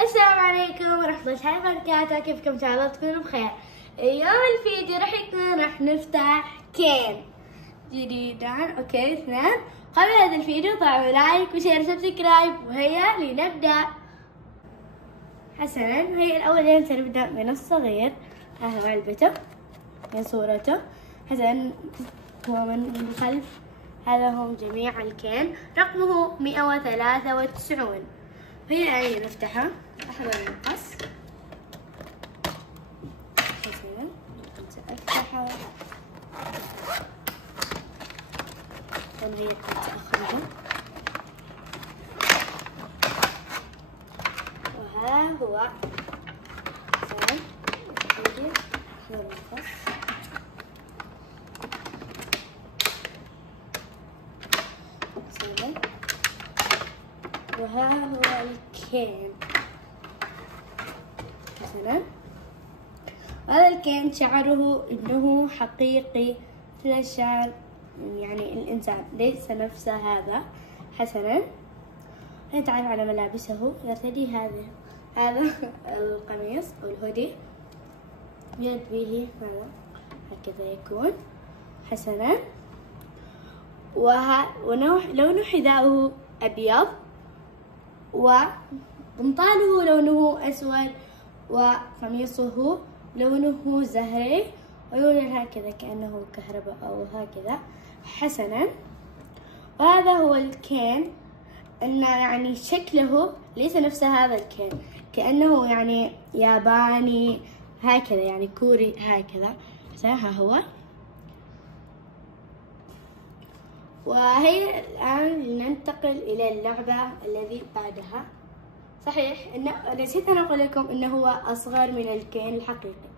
السلام عليكم ورحمة الله وبركاته، كيفكم؟ إن شاء الله تكونوا بخير. اليوم الفيديو راح نفتح كين جديدا. اوكي اثنين. قبل هذا الفيديو طبعا لايك وشير وسبسكرايب، وهيا لنبدأ. حسنا، هي الأول سنبدأ من الصغير. هذا علبته، هي صورته. حسنا، هو من الخلف. هذا هم جميع الكين، رقمه 193. هي الآن نفتحها. أحضر المقص. حسنا، سأفتحها. هي أخرجه. وها هو. حسنا، أحضر المقص. وها هو الكين. حسنا، هذا الكين شعره إنه حقيقي مثل الشعر، يعني الإنسان ليس نفس هذا. حسنا، نتعرف على ملابسه. يرتدي هذا القميص أو الهودي، يد به هكذا يكون. حسنا، ولونه حذاؤه أبيض، وبنطاله لونه أسود، وقميصه لونه زهري، ويوجد هكذا كأنه كهرباء أو هكذا. حسنا، وهذا هو الكين. أن يعني شكله ليس نفس هذا الكين، كأنه يعني ياباني هكذا، يعني كوري هكذا. ها هو. وهي الآن ننتقل إلى اللعبة الذي بعدها. صحيح نسيت أن أقول لكم إنه هو أصغر من الكين الحقيقي.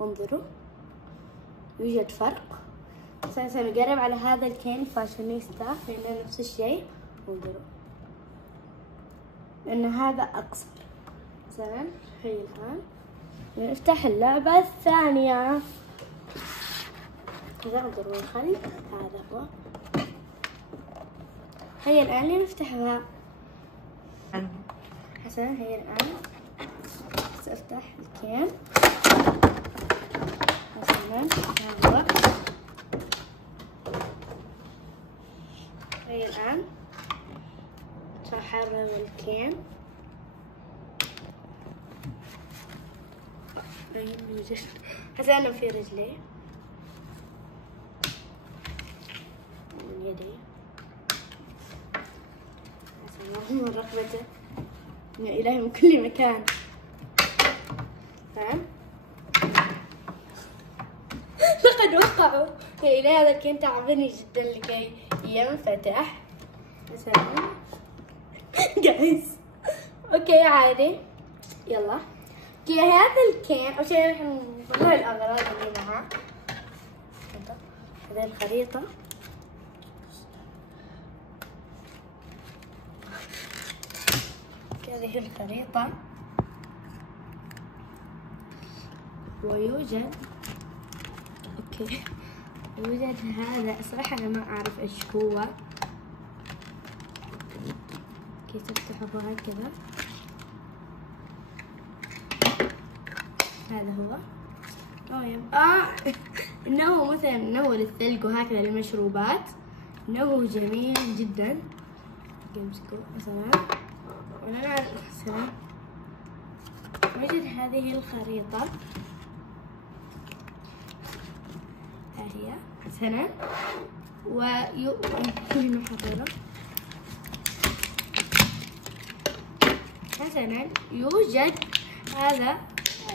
انظروا، يوجد فرق. سنقرب على هذا الكين فاشونيستا، لأنه نفس الشيء. انظروا، لأن هذا أقصر. مثلا هي الآن نفتح اللعبة الثانية. إذا انظروا الخلف، هذا هو. هي الآن لنفتحها. حسنا، هي الآن سأفتح الكين. حسنا، هذا. هي الآن سأحرر الكين. حسنا، في رجلي من يدي. من رقبته، يا إلهي، من كل مكان. فاهم؟ لقد وقعوا. يا إلهي، هذا الكين تعبني جدا لكي ينفتح. مثلا جايز. اوكي عادي. يلا. هذا الكين أول شيء راح نطلع الأغراض اللي معها. هذه الخريطة. هذه الخريطة. ويوجد هذا. صراحة أنا ما أعرف إيش هو. كي تفتحه هكذا. هذا هو. إنه مثلا نور الثلج وهكذا للمشروبات. إنه جميل جدا. يمسكه مثلا. حسنا، وجد هذه الخريطة. ها هي. حسنا، نحرره. حسنا، يوجد هذا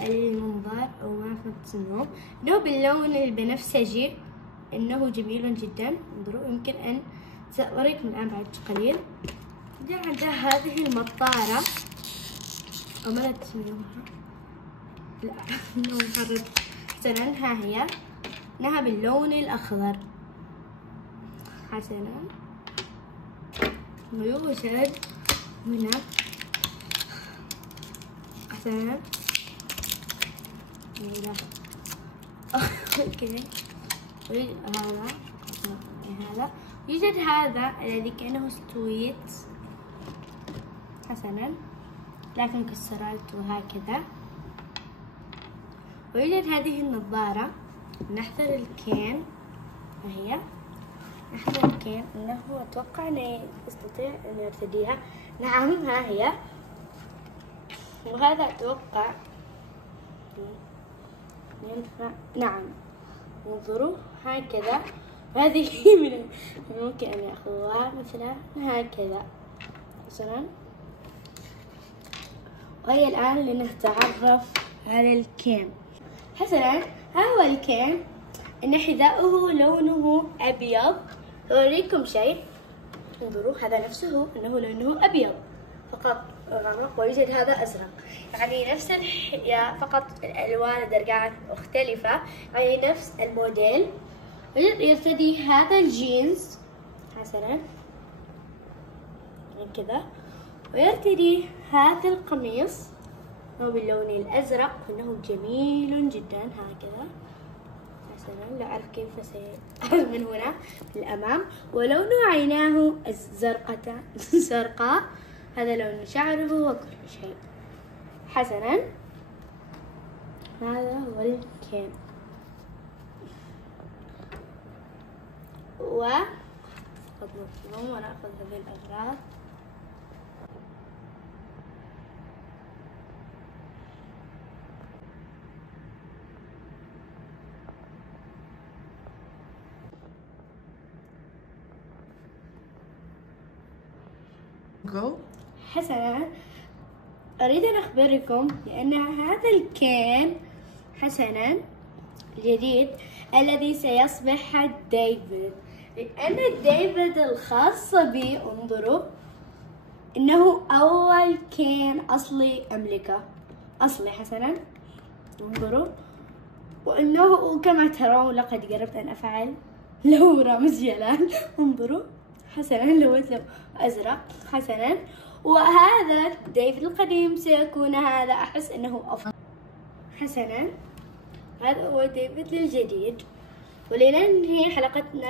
المنظر أو ما تسموه، إنه باللون البنفسجي. إنه جميل جدا. انظروا، يمكن أن سأوريكم الآن بعد قليل. عندها هذه المطارة، أو ماذا تسميونها؟ لا، إنه محرك. حسنا، ها هي. إنها باللون الأخضر. حسنا، ويوجد هنا. حسنا، اوكي. هذا يوجد هذا الذي كأنه ستويت. حسنا، لكن كسرت وهكذا. ويوجد هذه النظارة، نحضر الكين، وهي نحضر الكين انه اتوقع اني استطيع ان ارتديها. نعم ها هي، وهذا اتوقع ينفع. نعم انظروا هكذا، هذه من ممكن ان ياخذوها مثلا هكذا مثلا. وهي الان لنتعرف على الكين. حسنا، ها هو الكين، ان حذاؤه لونه ابيض. اوريكم شيء، انظروا هذا نفسه انه لونه ابيض فقط غامق، ويوجد هذا ازرق، يعني نفس الحذاء فقط الالوان الدرجات مختلفه، يعني نفس الموديل. يرتدي هذا الجينز حسنا كذا، ويرتدي هذا القميص هو باللون الازرق، انه جميل جدا هكذا حسنا. لا اعرف كيف سيعرف من هنا للامام. ولون عيناه زرقاء، هذا لون شعره وكل شيء حسنا. هذا هو الكين. ونأخذ هذه الأغراض. حسنا، أريد أن أخبركم بأن هذا الكين حسنا الجديد الذي سيصبح ديفيد، لأن ديفيد الخاص بي انظروا إنه أول كين أصلي أملكه، أصلي حسنا انظروا. وإنه كما ترون لقد قربت أن أفعل له رمز جلال، انظروا حسنا لونه أزرق حسنا. وهذا ديفيد القديم سيكون هذا، أحس أنه أفضل حسنا. هذا هو ديفيد الجديد. ولننهي حلقتنا